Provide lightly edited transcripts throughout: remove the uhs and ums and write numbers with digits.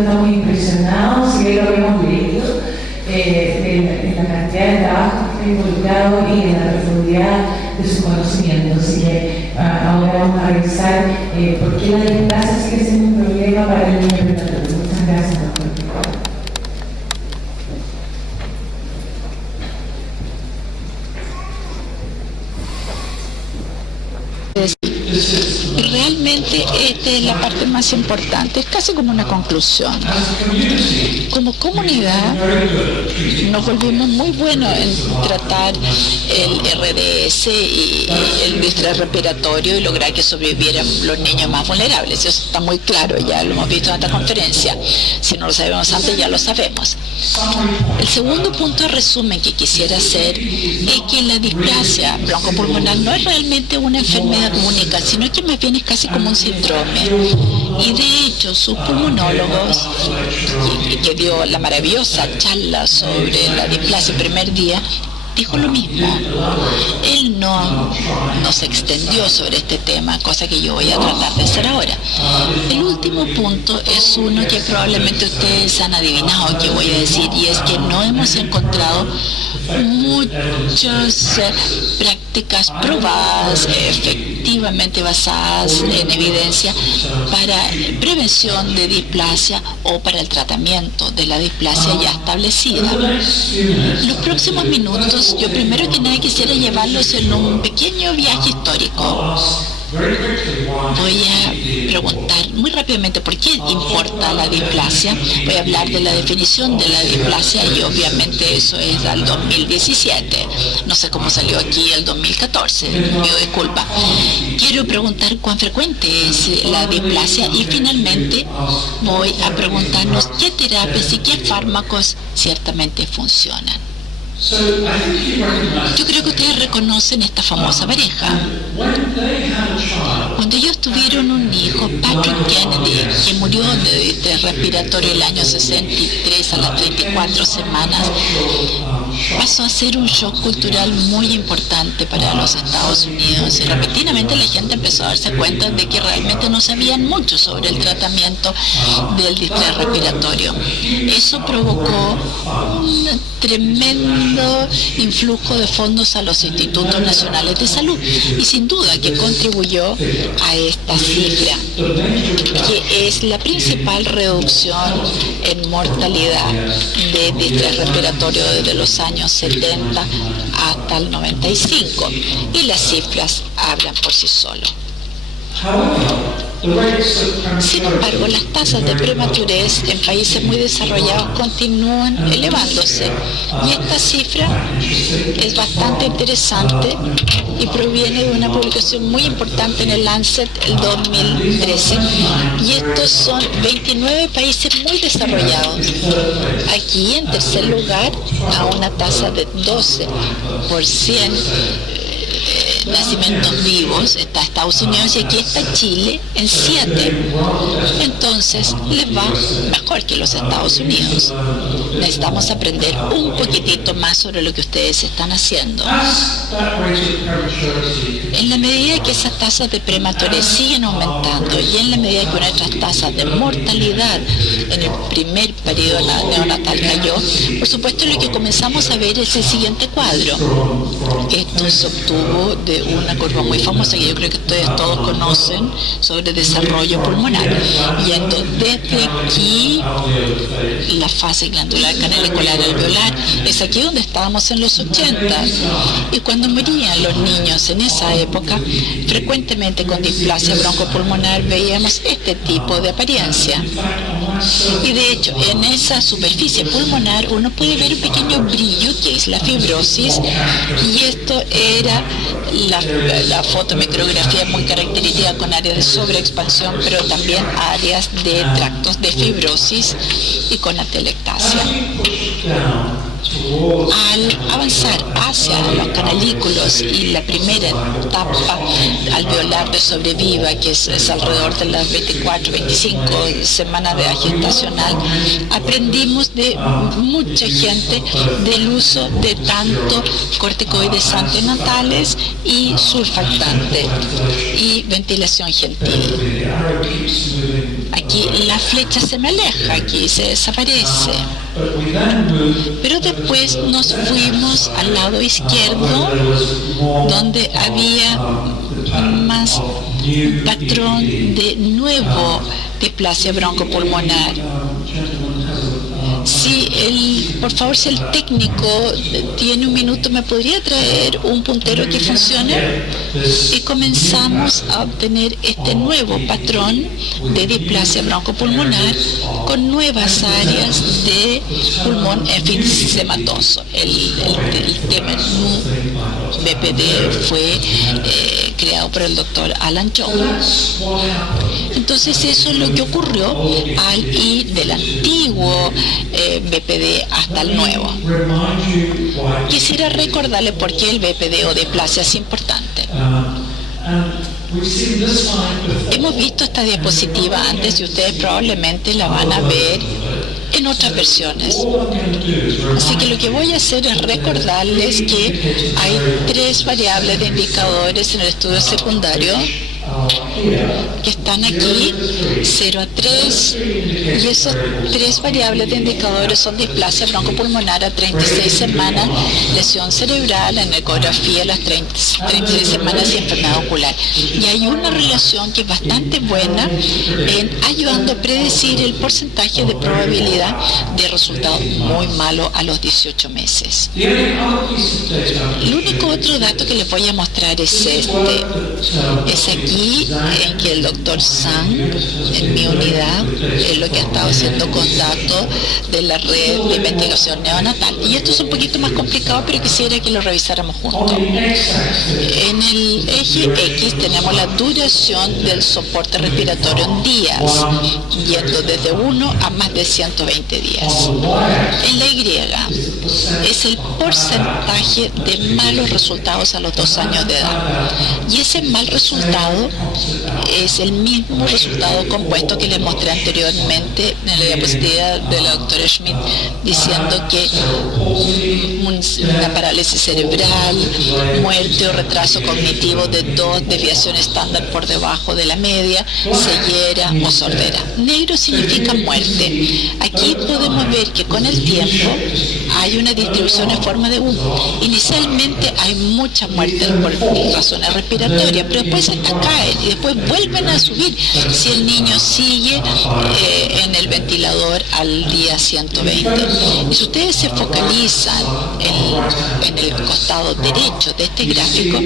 estamos impresionados, si bien lo hemos leído, en la cantidad de trabajo que está involucrado y en la profundidad de su conocimiento. Así que ahora vamos a revisar por qué la displasia sigue siendo un problema para el niño prematuro. Muchas gracias, doctor. Realmente esta es la parte más importante, es casi como una conclusión. Como comunidad nos volvimos muy buenos en tratar el RDS y el distrés respiratorio y lograr que sobrevivieran los niños más vulnerables. Eso está muy claro, ya lo hemos visto en esta conferencia. Si no lo sabemos antes, ya lo sabemos. El segundo punto de resumen que quisiera hacer es que la displasia broncopulmonar no es realmente una enfermedad única, sino que más bien es casi como un síndrome. Y de hecho, sus pulmonólogos, que dio la maravillosa charla sobre la displasia el primer día, dijo lo mismo. Él no se extendió sobre este tema, cosa que yo voy a tratar de hacer ahora. El último punto es uno que probablemente ustedes han adivinado que voy a decir, y es que no hemos encontrado muchas prácticas probadas, efectivamente basadas en evidencia para prevención de displasia o para el tratamiento de la displasia ya establecida. Los próximos minutos, yo primero que nada quisiera llevarlos en un pequeño viaje histórico. Voy a preguntar muy rápidamente por qué importa la displasia. Voy a hablar de la definición de la displasia y obviamente eso es al 2017. No sé cómo salió aquí el 2014, pido disculpa. Quiero preguntar cuán frecuente es la displasia y finalmente voy a preguntarnos qué terapias y qué fármacos ciertamente funcionan. Yo creo que ustedes reconocen esta famosa pareja. Cuando ellos tuvieron un hijo, Patrick Kennedy, que murió de distrés respiratorio el año 63 a las 34 semanas, pasó a ser un shock cultural muy importante para los Estados Unidos y repentinamente la gente empezó a darse cuenta de que realmente no sabían mucho sobre el tratamiento del distrés respiratorio. Eso provocó un tremendo influjo de fondos a los institutos nacionales de salud y sin duda que contribuyó a esta cifra, que es la principal reducción en mortalidad de distrés respiratorio desde los años 70 hasta el 95, y las cifras hablan por sí solas. Sin embargo, las tasas de prematurez en países muy desarrollados continúan elevándose y esta cifra es bastante interesante y proviene de una publicación muy importante en el Lancet el 2013, y estos son 29 países muy desarrollados. Aquí en tercer lugar a una tasa de 12 por 100 nacimientos vivos está Estados Unidos, y aquí está Chile en 7. Entonces les va mejor que los Estados Unidos. Necesitamos aprender un poquitito más sobre lo que ustedes están haciendo. En la medida que esas tasas de prematurez siguen aumentando y en la medida que nuestras tasas de mortalidad en el primer periodo neonatal cayó, por supuesto lo que comenzamos a ver es el siguiente cuadro. Esto se obtuvo de una curva muy famosa que yo creo que ustedes todos conocen sobre desarrollo pulmonar, yendo desde aquí la fase glandular canalicular alveolar, es aquí donde estábamos en los 80, y cuando morían los niños en esa época, frecuentemente con displasia broncopulmonar veíamos este tipo de apariencia. Y de hecho, en esa superficie pulmonar uno puede ver un pequeño brillo que es la fibrosis, y esto era la fotomicrografía muy característica con áreas de sobreexpansión, pero también áreas de tractos de fibrosis y con atelectasia. Al avanzar hacia los canalículos y la primera etapa alveolar de sobreviva, que es alrededor de las 24, 25 semanas de gestacional, aprendimos de mucha gente del uso de tanto corticoides antenatales y surfactante y ventilación gentil. aquí la flecha se me aleja, aquí se desaparece. Pero después nos fuimos al lado izquierdo, donde había más patrón de nuevo displasia broncopulmonar. Por favor, si el técnico tiene un minuto, ¿me podría traer un puntero que funcione? Y comenzamos a obtener este nuevo patrón de displasia broncopulmonar con nuevas áreas de pulmón enfisемatoso. El BPD fue creado por el doctor Alan Jones. Entonces eso es lo que ocurrió al ir del antiguo BPD hasta el nuevo. Quisiera recordarle por qué el BPD o displasia es importante. Hemos visto esta diapositiva antes y ustedes probablemente la van a ver en otras versiones. Así que lo que voy a hacer es recordarles que hay 3 variables de indicadores en el estudio secundario que están aquí, 0 a 3, y esos 3 variables de indicadores son displasia broncopulmonar a 36 semanas, lesión cerebral, en ecografía a las 36 semanas y enfermedad ocular. Y hay una relación que es bastante buena en ayudando a predecir el porcentaje de probabilidad de resultado muy malo a los 18 meses. El único otro dato que les voy a mostrar es este. Es aquí en que el doctor Sang, en mi unidad, es lo que ha estado haciendo con datos de la red de investigación neonatal. Y esto es un poquito más complicado, pero quisiera que lo revisáramos juntos. En el eje X tenemos la duración del soporte respiratorio en días, yendo desde 1 a más de 120 días. En la Y es el porcentaje de malos resultados a los 2 años de edad. Y ese mal resultado es el mismo resultado compuesto que les mostré anteriormente en la diapositiva de la doctora Schmidt, diciendo que una parálisis cerebral, muerte o retraso cognitivo de 2 desviaciones estándar por debajo de la media, ceguera o sordera. Negro significa muerte. Aquí podemos ver que con el tiempo hay una distribución en forma de U. Inicialmente hay mucha muerte por razones respiratorias, pero después estas caen y después vuelven a subir si el niño sigue en el ventilador al día 120. Y si ustedes se focalizan en el costado derecho de este gráfico,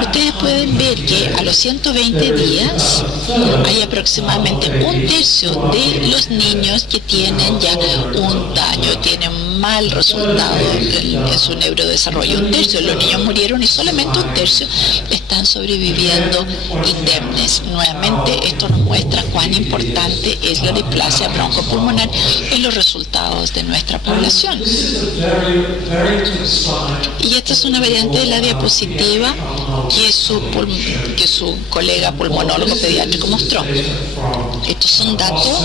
ustedes pueden ver que a los 120 días hay aproximadamente 1/3 de los niños que tienen ya un daño, tienen mal resultado en su neurodesarrollo. 1/3 de los niños murieron y solamente 1/3 están sobreviviendo indemnes. Nuevamente, esto nos muestra cuán importante es la displasia broncopulmonar en los resultados de nuestra población. Y esta es una variante de la diapositiva que su colega pulmonólogo pediátrico mostró. Estos son datos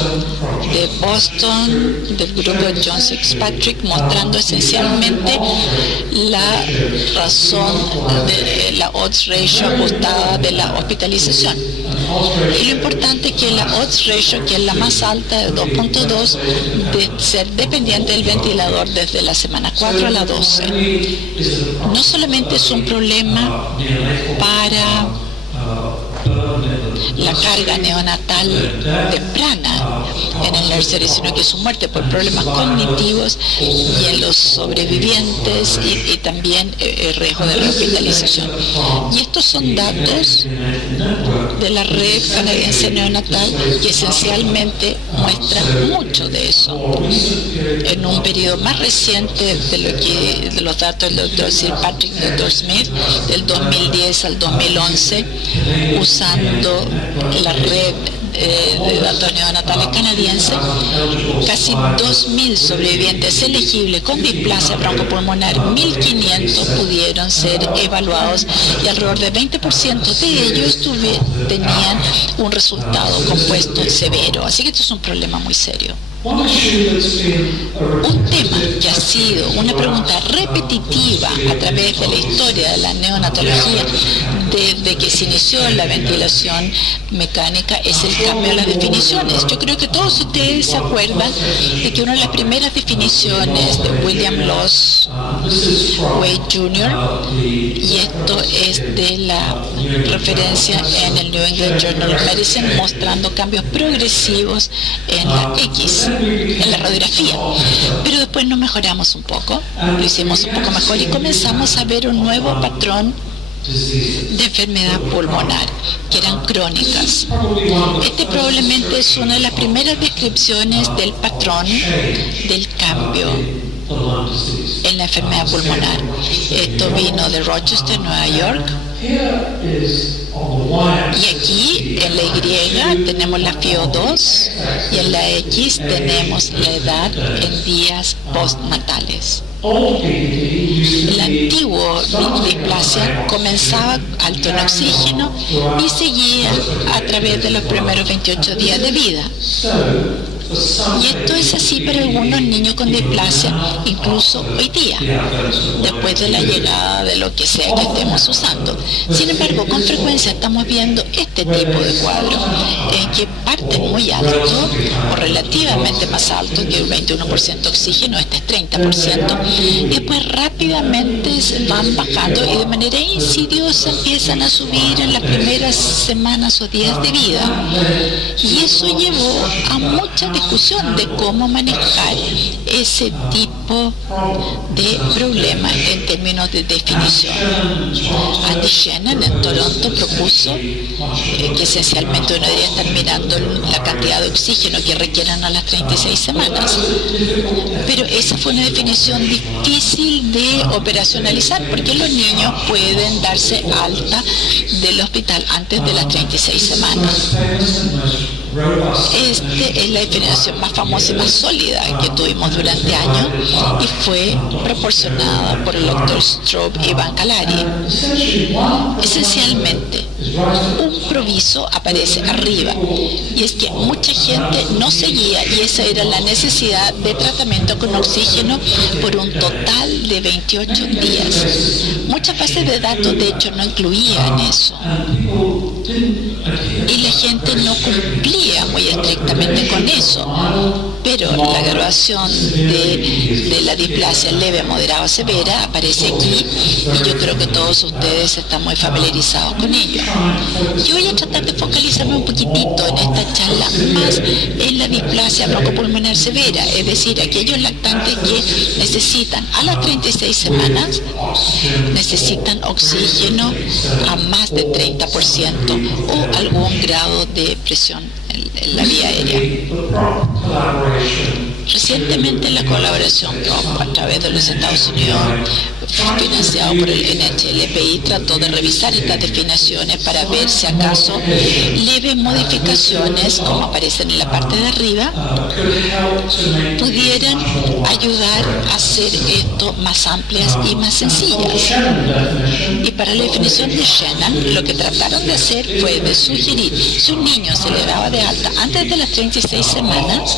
de Boston, del grupo de John Fitzpatrick, mostrando esencialmente la razón de la odds ratio ajustada de la hospitalización. Y lo importante es que la odds ratio, que es la más alta de 2.2, de ser dependiente del ventilador desde la semana 4 a la 12. No solamente es un problema para la carga neonatal temprana en el nursery, sino que es su muerte por problemas cognitivos y en los sobrevivientes y también el riesgo de rehospitalización. Y estos son datos de la red canadiense neonatal que esencialmente muestran mucho de eso. En un periodo más reciente de los datos del Dr. Sir Patrick y Dr. Smith, del 2010 al 2011, usando la red de datos neonatales canadiense, casi 2.000 sobrevivientes elegibles con displasia broncopulmonar, 1.500 pudieron ser evaluados y alrededor del 20% de ellos tenían un resultado compuesto severo. Así que esto es un problema muy serio. Un tema que ha sido una pregunta repetitiva a través de la historia de la neonatología desde que se inició la ventilación mecánica es el cambio de las definiciones. Yo creo que todos ustedes se acuerdan de que una de las primeras definiciones de William Loss Wade Jr., y esto es de la referencia en el New England Journal of Medicine, mostrando cambios progresivos en la X, en la radiografía. Pero después nos mejoramos un poco, lo hicimos un poco mejor y comenzamos a ver un nuevo patrón de enfermedad pulmonar, que eran crónicas. Este probablemente es una de las primeras descripciones del patrón del cambio en la enfermedad pulmonar. Esto vino de Rochester, Nueva York. Y aquí en la Y tenemos la FIO2 y en la X tenemos la edad en días postnatales. El antiguo displasia comenzaba alto en oxígeno y seguía a través de los primeros 28 días de vida. Y esto es así para algunos niños con displasia, incluso hoy día, después de la llegada de lo que sea que estemos usando. Sin embargo, con frecuencia estamos viendo este tipo de cuadro, en que parten muy alto o relativamente más alto que el 21% oxígeno, este es 30%, y después rápidamente van bajando y de manera insidiosa empiezan a subir en las primeras semanas o días de vida. Y eso llevó a mucha discusión de cómo manejar ese tipo de problema en términos de definición. Andy Shannon en Toronto propuso que esencialmente uno debería estar mirando la cantidad de oxígeno que requieren a las 36 semanas. Pero esa fue una definición difícil de operacionalizar porque los niños pueden darse alta del hospital antes de las 36 semanas. Esta es la definición más famosa y más sólida que tuvimos durante años y fue proporcionada por el Dr. Strobe y Bancalari. Esencialmente, un proviso aparece arriba y es que mucha gente no seguía y esa era la necesidad de tratamiento con oxígeno por un total de 28 días. Muchas bases de datos de hecho no incluían eso y la gente no cumplía muy estrictamente con eso, pero la graduación de la displasia leve, moderada o severa aparece aquí y yo creo que todos ustedes están muy familiarizados con ello. Yo voy a tratar de focalizarme un poquitito en esta charla más en la displasia broncopulmonar severa, es decir, aquellos lactantes que necesitan a las 36 semanas, necesitan oxígeno a más de 30% o algún grado de presión en la vía aérea. Recientemente la colaboración a través de los Estados Unidos, financiado por el NHLPI, trató de revisar estas definiciones para ver si acaso leves modificaciones, como aparecen en la parte de arriba, pudieran ayudar a hacer esto más amplias y más sencillas. Y para la definición de Shannon, lo que trataron de hacer fue de sugerir, si un niño se le daba de alta antes de las 36 semanas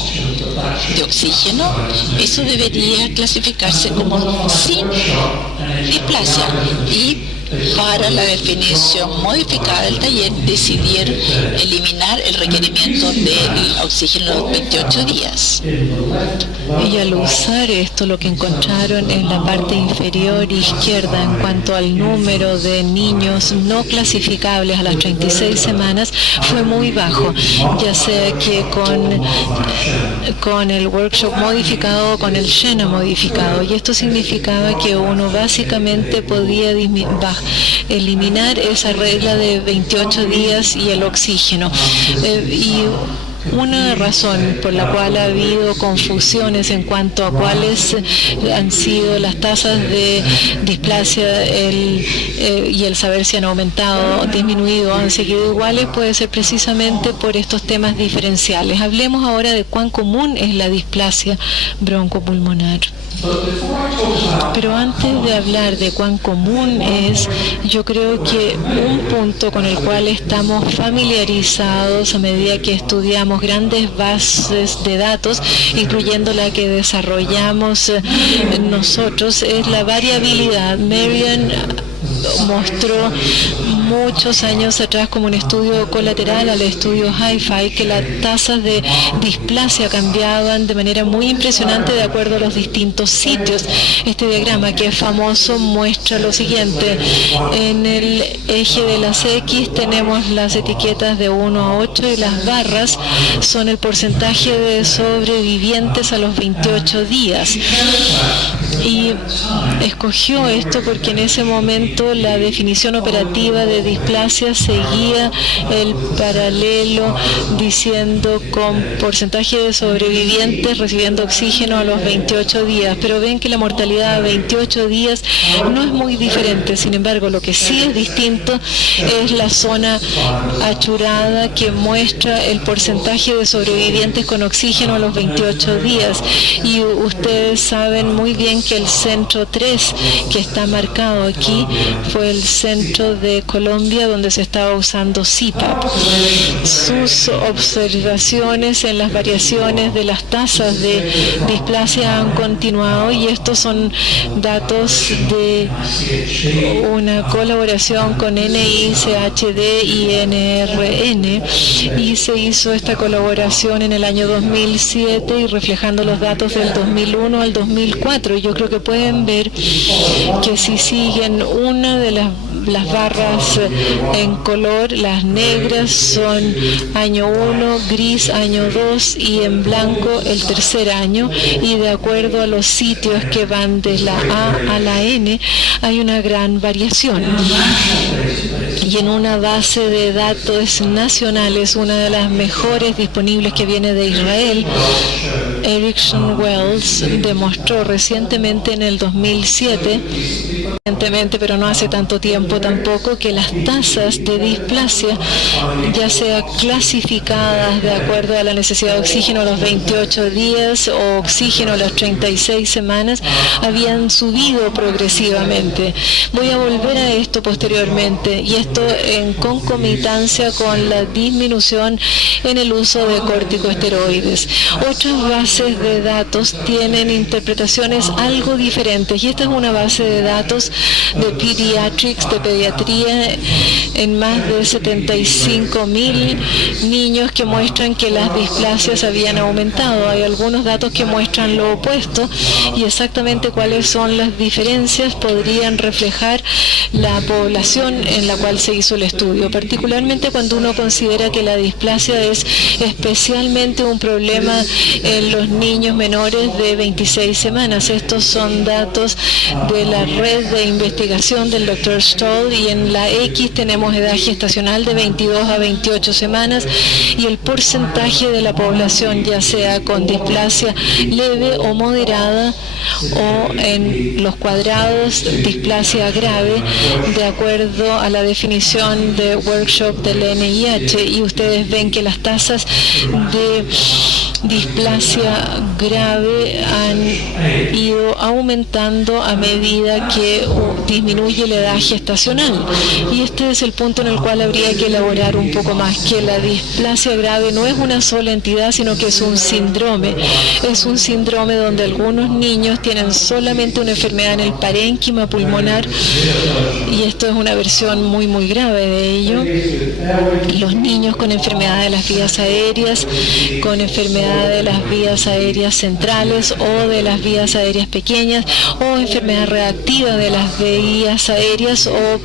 de oxígeno, eso debería clasificarse como sin displasia y para la definición modificada del taller decidieron eliminar el requerimiento del oxígeno de los 28 días. Y al usar esto, lo que encontraron en la parte inferior izquierda en cuanto al número de niños no clasificables a las 36 semanas fue muy bajo, ya sea que con el workshop modificado o con el Shannon modificado. Y esto significaba que uno básicamente podía eliminar esa regla de 28 días y el oxígeno. Y una razón por la cual ha habido confusiones en cuanto a cuáles han sido las tasas de displasia y el saber si han aumentado, disminuido o han seguido iguales puede ser precisamente por estos temas diferenciales. Hablemos ahora de cuán común es la displasia broncopulmonar. Pero antes de hablar de cuán común es, yo creo que un punto con el cual estamos familiarizados a medida que estudiamos tenemos grandes bases de datos, incluyendo la que desarrollamos nosotros, es la variabilidad. Marian mostró muchos años atrás como un estudio colateral al estudio Hi-Fi que las tasas de displasia cambiaban de manera muy impresionante de acuerdo a los distintos sitios. Este diagrama, que es famoso, muestra lo siguiente. En el eje de las X tenemos las etiquetas de 1 a 8 y las barras son el porcentaje de sobrevivientes a los 28 días. Y escogió esto porque en ese momento la definición operativa de displasia seguía el paralelo diciendo con porcentaje de sobrevivientes recibiendo oxígeno a los 28 días. Pero ven que la mortalidad a 28 días no es muy diferente. Sin embargo, lo que sí es distinto es la zona achurada que muestra el porcentaje de sobrevivientes con oxígeno a los 28 días. Y ustedes saben muy bien que el centro 3 que está marcado aquí fue el centro de Colombia donde se estaba usando CPAP. Sus observaciones en las variaciones de las tasas de displasia han continuado y estos son datos de una colaboración con NICHD y NRN, y se hizo esta colaboración en el año 2007 y reflejando los datos del 2001 al 2004. Yo creo que pueden ver que si siguen una de las barras en color, las negras son año 1, gris año 2 y en blanco el tercer año, y de acuerdo a los sitios que van de la A a la N hay una gran variación. Y en una base de datos nacionales, una de las mejores disponibles que viene de Israel, Erickson Wells demostró recientemente en el 2007, pero no hace tanto tiempo tampoco, que las tasas de displasia, ya sea clasificadas de acuerdo a la necesidad de oxígeno a los 28 días o oxígeno a las 36 semanas, habían subido progresivamente. Voy a volver a esto posteriormente, y esto en concomitancia con la disminución en el uso de corticosteroides. Otras bases de datos tienen interpretaciones algo diferentes, y esta es una base de datos de Pediatrics, de pediatría, en más de 75,000 niños que muestran que las displasias habían aumentado. Hay algunos datos que muestran lo opuesto, y exactamente cuáles son las diferencias podrían reflejar la población en la cual se hizo el estudio, particularmente cuando uno considera que la displasia es especialmente un problema en los niños menores de 26 semanas. Estos son datos de la red de investigación del Dr. Stoll, y en la X tenemos edad gestacional de 22 a 28 semanas y el porcentaje de la población, ya sea con displasia leve o moderada, o en los cuadrados displasia grave, de acuerdo a la definición de workshop del NIH. Y ustedes ven que las tasas de displasia grave han ido aumentando a medida que disminuye la edad gestacional, y este es el punto en el cual habría que elaborar un poco más, que la displasia grave no es una sola entidad, sino que es un síndrome. Es un síndrome donde algunos niños tienen solamente una enfermedad en el parénquima pulmonar, y esto es una versión muy grave de ello. Los niños con enfermedad de las vías aéreas, con enfermedad de las vías aéreas centrales o de las vías aéreas pequeñas, o enfermedad reactiva de las vías aéreas, o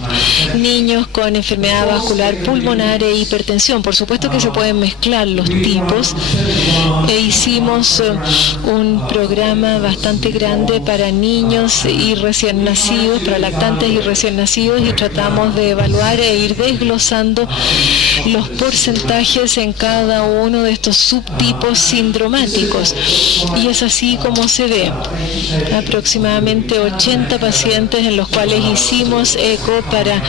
niños con enfermedad vascular pulmonar e hipertensión. Por supuesto que se pueden mezclar los tipos, e hicimos un programa bastante grande para niños y recién nacidos, para lactantes y recién nacidos, y tratamos de evaluar e ir desglosando los porcentajes en cada uno de estos subtipos sindromáticos, y es así como se ve. Aproximadamente 80 pacientes en los cuales hicimos eco para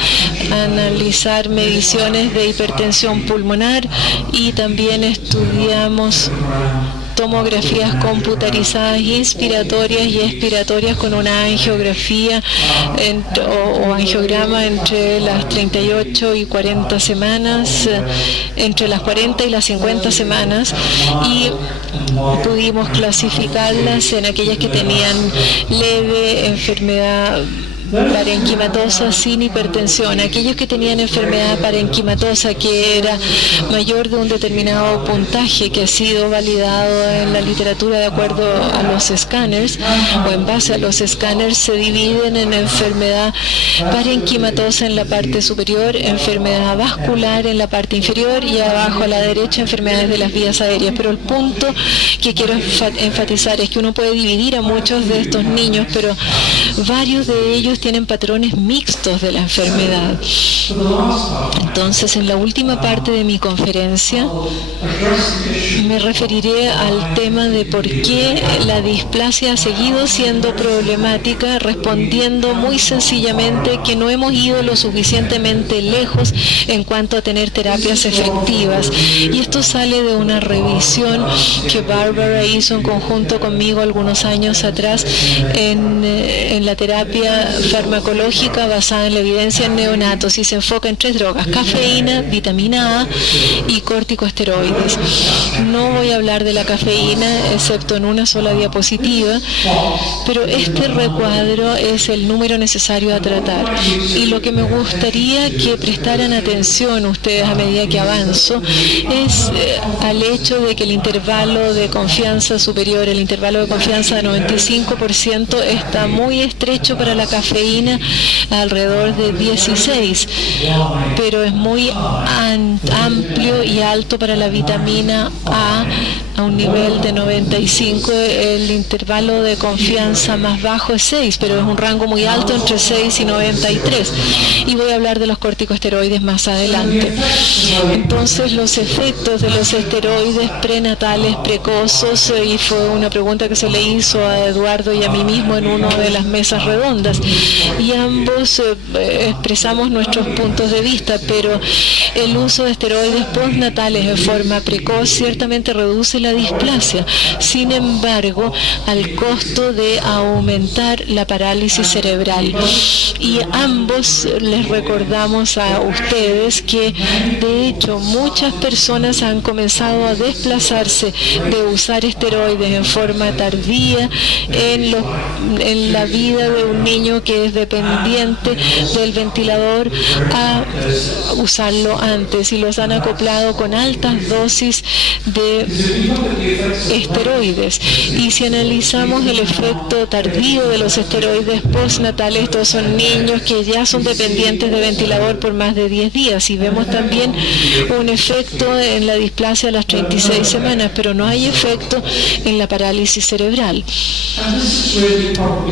analizar mediciones de hipertensión pulmonar, y también estudiamos tomografías computarizadas inspiratorias y expiratorias con una angiografía o angiograma entre las 38 y 40 semanas, entre las 40 y las 50 semanas, y pudimos clasificarlas en aquellas que tenían leve enfermedad parenquimatosa sin hipertensión, aquellos que tenían enfermedad parenquimatosa que era mayor de un determinado puntaje que ha sido validado en la literatura de acuerdo a los escáneres o en base a los escáneres, se dividen en enfermedad parenquimatosa en la parte superior, enfermedad vascular en la parte inferior y abajo a la derecha enfermedades de las vías aéreas. Pero el punto que quiero enfatizar es que uno puede dividir a muchos de estos niños, pero varios de ellos tienen patrones mixtos de la enfermedad. Entonces, en la última parte de mi conferencia me referiré al tema de por qué la displasia ha seguido siendo problemática, respondiendo muy sencillamente que no hemos ido lo suficientemente lejos en cuanto a tener terapias efectivas. Y esto sale de una revisión que Barbara hizo en conjunto conmigo algunos años atrás en la terapia farmacológica basada en la evidencia en neonatos, y se enfoca en 3 drogas: cafeína, vitamina A y corticosteroides. No voy a hablar de la cafeína excepto en una sola diapositiva, pero este recuadro es el número necesario a tratar, y lo que me gustaría que prestaran atención ustedes a medida que avanzo es al hecho de que el intervalo de confianza superior, el intervalo de confianza de 95%, está muy estrecho para la cafeína, alrededor de 16, pero es muy amplio y alto para la vitamina A a un nivel de 95. El intervalo de confianza más bajo es 6, pero es un rango muy alto entre 6 y 93. Y voy a hablar de los corticosteroides más adelante. Entonces, los efectos de los esteroides prenatales precoces, y fue una pregunta que se le hizo a Eduardo y a mí mismo en una de las mesas redondas, y ambos expresamos nuestros puntos de vista, pero el uso de esteroides postnatales en forma precoz ciertamente reduce la displasia. Sin embargo, al costo de aumentar la parálisis cerebral. Y ambos les recordamos a ustedes que de hecho muchas personas han comenzado a desplazarse de usar esteroides en forma tardía en la vida de un niño que es dependiente del ventilador a usarlo antes, y los han acoplado con altas dosis de esteroides. Y si analizamos el efecto tardío de los esteroides postnatales, estos son niños que ya son dependientes de ventilador por más de 10 días, y vemos también un efecto en la displasia a las 36 semanas, pero no hay efecto en la parálisis cerebral.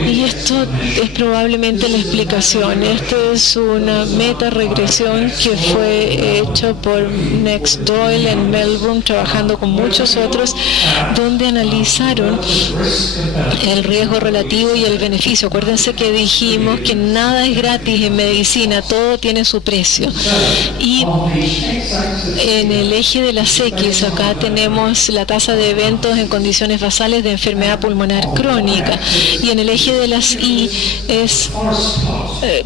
Y esto es probablemente la explicación. Esta es una meta-regresión que fue hecha por Next Doyle en Melbourne, trabajando con muchos otros, donde analizaron el riesgo relativo y el beneficio. Acuérdense que dijimos que nada es gratis en medicina, todo tiene su precio. Y en el eje de las X, acá tenemos la tasa de eventos en condiciones basales de enfermedad pulmonar crónica, y en el eje de las Y es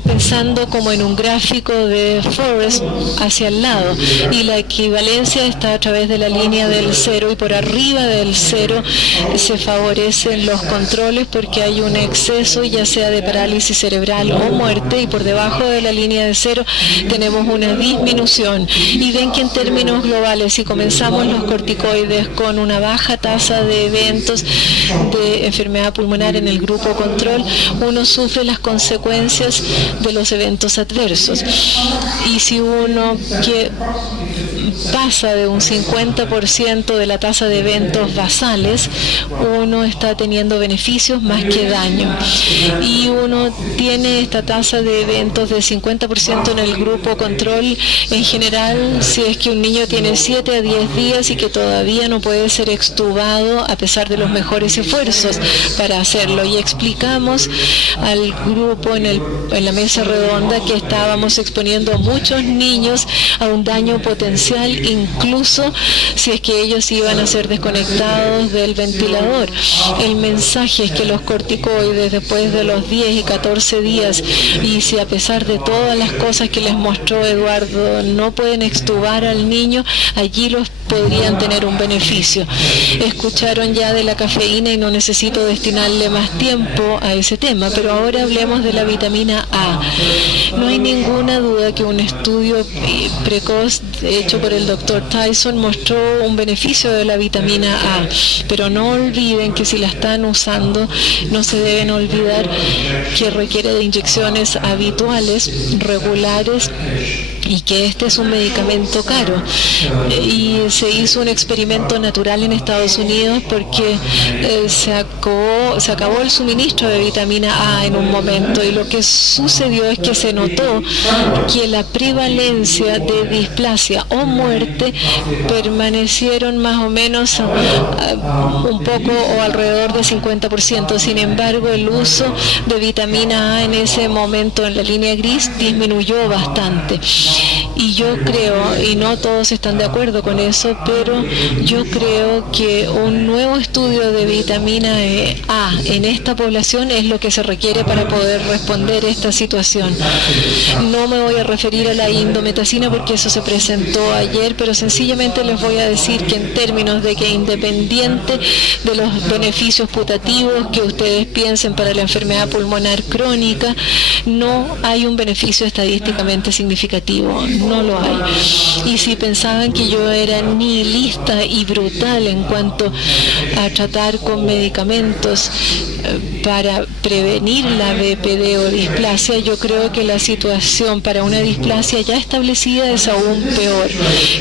pensando como en un gráfico de Forrest hacia el lado, y la equivalencia está a través de la línea del 0, y por arriba del 0 se favorecen los controles porque hay un exceso ya sea de parálisis cerebral o muerte, y por debajo de la línea de 0 tenemos una disminución. Y ven que en términos globales, si comenzamos los corticoides con una baja tasa de eventos de enfermedad pulmonar en el grupo control, uno sufre las consecuencias de los eventos adversos. Y si uno que pasa de un 50% de la tasa de eventos basales, uno está teniendo beneficios más que daño. Y uno tiene esta tasa de eventos de 50% en el grupo control en general, si es que un niño tiene 7 a 10 días y que todavía no puede ser extubado a pesar de los mejores esfuerzos para hacerlo. Y explicamos al grupo en la mesa redonda que estábamos exponiendo a muchos niños a un daño potencial artificial, incluso si es que ellos iban a ser desconectados del ventilador. El mensaje es que los corticoides, después de los 10 y 14 días, y si a pesar de todas las cosas que les mostró Eduardo, no pueden extubar al niño, allí los podrían tener un beneficio. Escucharon ya de la cafeína y no necesito destinarle más tiempo a ese tema, pero ahora hablemos de la vitamina A. No hay ninguna duda que un estudio precoz hecho por el Dr. Tyson mostró un beneficio de la vitamina A, pero no olviden que si la están usando, no se deben olvidar que requiere de inyecciones habituales, regulares, y que este es un medicamento caro. Y se hizo un experimento natural en Estados Unidos porque se acabó el suministro de vitamina A en un momento, y lo que sucedió es que se notó que la prevalencia de displasia o muerte permanecieron más o menos un poco o alrededor de 50%. Sin embargo, el uso de vitamina A en ese momento en la línea gris disminuyó bastante. Y yo creo, y no todos están de acuerdo con eso, pero yo creo que un nuevo estudio de vitamina A en esta población es lo que se requiere para poder responder a esta situación. No me voy a referir a la indometacina porque eso se presentó ayer, pero sencillamente les voy a decir que en términos de que independiente de los beneficios putativos que ustedes piensen para la enfermedad pulmonar crónica, no hay un beneficio estadísticamente significativo. No lo hay. Y si pensaban que yo era nihilista y brutal en cuanto a tratar con medicamentos para prevenir la BPD o displasia, yo creo que la situación para una displasia ya establecida es aún peor.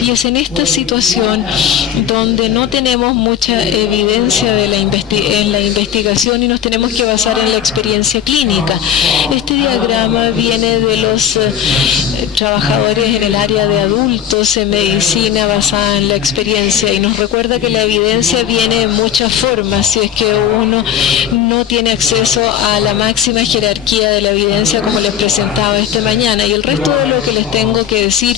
Y es en esta situación donde no tenemos mucha evidencia de en la investigación y nos tenemos que basar en la experiencia clínica. Este diagrama viene de los trabajadores en el área de adultos en medicina basada en la experiencia, y nos recuerda que la evidencia viene en muchas formas si es que uno no tiene acceso a la máxima jerarquía de la evidencia como les presentaba esta mañana. Y el resto de lo que les tengo que decir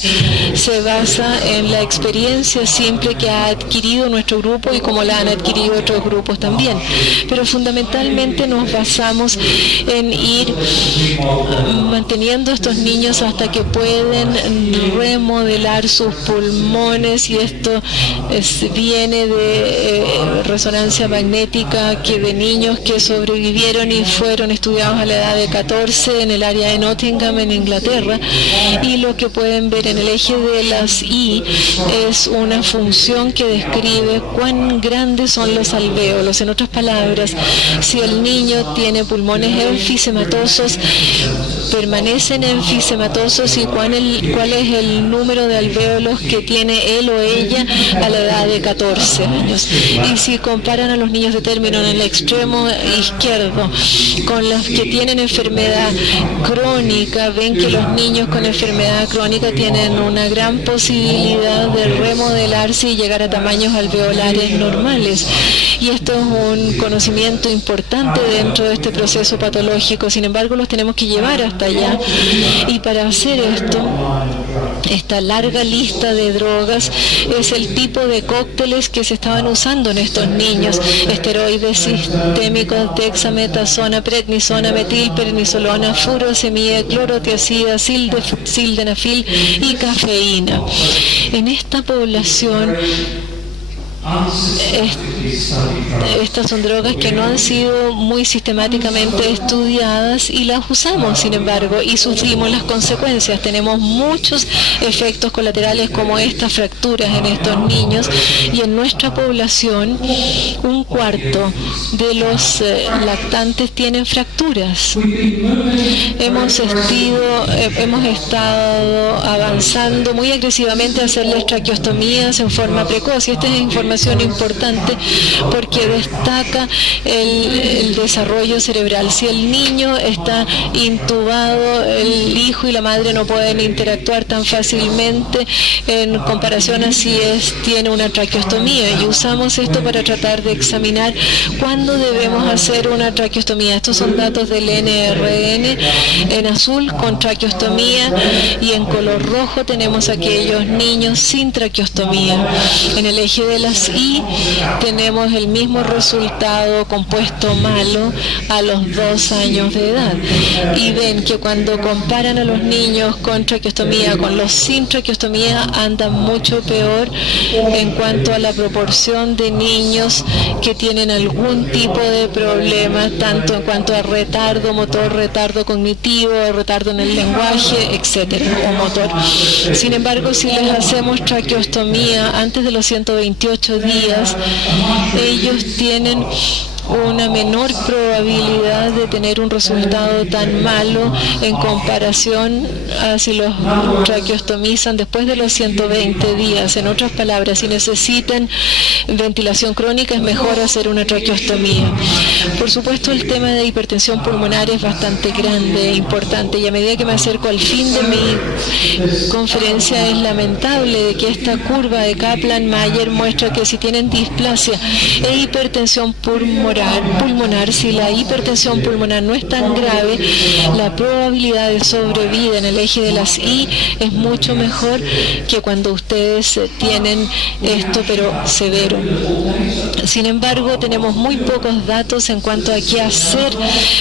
se basa en la experiencia simple que ha adquirido nuestro grupo y como la han adquirido otros grupos también. Pero fundamentalmente nos basamos en ir manteniendo a estos niños hasta que pueden remodelar sus pulmones, y esto viene de resonancia magnética que de niños que sobrevivieron y fueron estudiados a la edad de 14 en el área de Nottingham en Inglaterra, y lo que pueden ver en el eje de las I es una función que describe cuán grandes son los alvéolos. En otras palabras, si el niño tiene pulmones enfisematosos, permanecen enfisematosos, y cuál es el número de alvéolos que tiene él o ella a la edad de 14 años. Y si comparan a los niños de término en el extremo izquierdo con los que tienen enfermedad crónica, ven que los niños con enfermedad crónica tienen una gran posibilidad de remodelarse y llegar a tamaños alveolares normales. Y esto es un conocimiento importante dentro de este proceso patológico. Sin embargo, los tenemos que llevar hasta allá. Y para hacer esto, esta larga lista de drogas es el tipo de cócteles que se estaban usando en estos niños: esteroides sistémicos, dexametasona, prednisona, metilprednisolona, furosemida, clorotiazida, sildenafil y cafeína. En esta población, estas son drogas que no han sido muy sistemáticamente estudiadas y las usamos, sin embargo, y sufrimos las consecuencias. Tenemos muchos efectos colaterales como estas fracturas en estos niños, y en nuestra población un cuarto de los lactantes tienen fracturas. Hemos estado avanzando muy agresivamente a hacerles traqueostomías en forma precoz, y esta es información información importante porque destaca el desarrollo cerebral. Si el niño está intubado, el hijo y la madre no pueden interactuar tan fácilmente en comparación a si tiene una traqueostomía, y usamos esto para tratar de examinar cuándo debemos hacer una traqueostomía. Estos son datos del NRN en azul con traqueostomía, y en color rojo tenemos aquellos niños sin traqueostomía. En el eje de las Y tenemos el mismo resultado compuesto malo a los 2 años de edad, y ven que cuando comparan a los niños con traqueostomía con los sin traqueostomía andan mucho peor en cuanto a la proporción de niños que tienen algún tipo de problema, tanto en cuanto a retardo motor, retardo cognitivo, retardo en el lenguaje, etcétera, o motor. Sin embargo, si les hacemos traqueostomía antes de los 128 días, ellos tienen una menor probabilidad de tener un resultado tan malo en comparación a si los traqueostomizan después de los 120 días. En otras palabras, si necesitan ventilación crónica, es mejor hacer una traqueostomía. Por supuesto, el tema de hipertensión pulmonar es bastante grande e importante, y a medida que me acerco al fin de mi conferencia, es lamentable de que esta curva de Kaplan-Meier muestra que si tienen displasia e hipertensión pulmonar, si la hipertensión pulmonar no es tan grave, la probabilidad de sobrevida en el eje de las Y es mucho mejor que cuando ustedes tienen esto, pero severo. Sin embargo, tenemos muy pocos datos en cuanto a qué hacer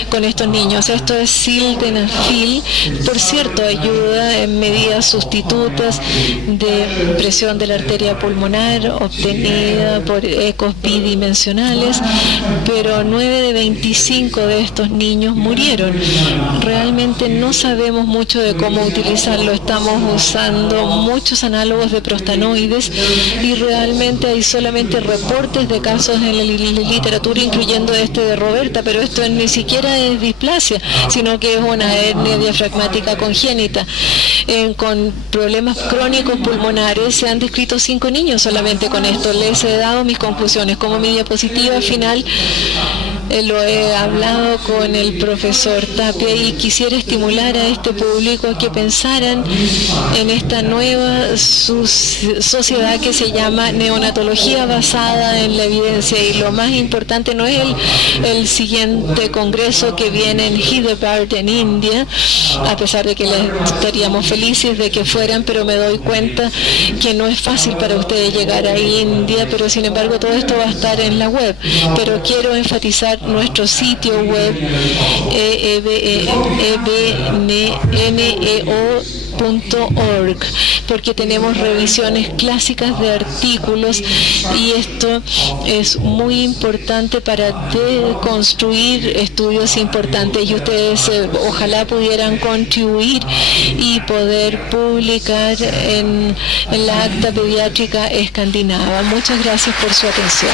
con estos niños. Esto es sildenafil, por cierto, ayuda en medidas sustitutas de presión de la arteria pulmonar obtenida por ecos bidimensionales, pero 9 de 25 de estos niños murieron. Realmente no sabemos mucho de cómo utilizarlo. Estamos usando muchos análogos de prostanoides y realmente hay solamente reportes de casos en la literatura, incluyendo este de Roberta, pero esto ni siquiera es displasia, sino que es una hernia diafragmática congénita. Con problemas crónicos pulmonares se han descrito 5 niños solamente con esto. Les he dado mis conclusiones. Como mi diapositiva final, lo he hablado con el profesor Tapia y quisiera estimular a este público a que pensaran en esta nueva sociedad que se llama neonatología basada en la evidencia. Y lo más importante no es el siguiente congreso que viene en Hyderabad, en India, a pesar de que estaríamos felices de que fueran, pero me doy cuenta que no es fácil para ustedes llegar a India, pero sin embargo todo esto va a estar en la web. Pero quiero enfatizar nuestro sitio web ebneo.org, porque tenemos revisiones clásicas de artículos, y esto es muy importante para deconstruir estudios importantes, y ustedes ojalá pudieran contribuir y poder publicar en la Acta Pediátrica Escandinava. Muchas gracias por su atención.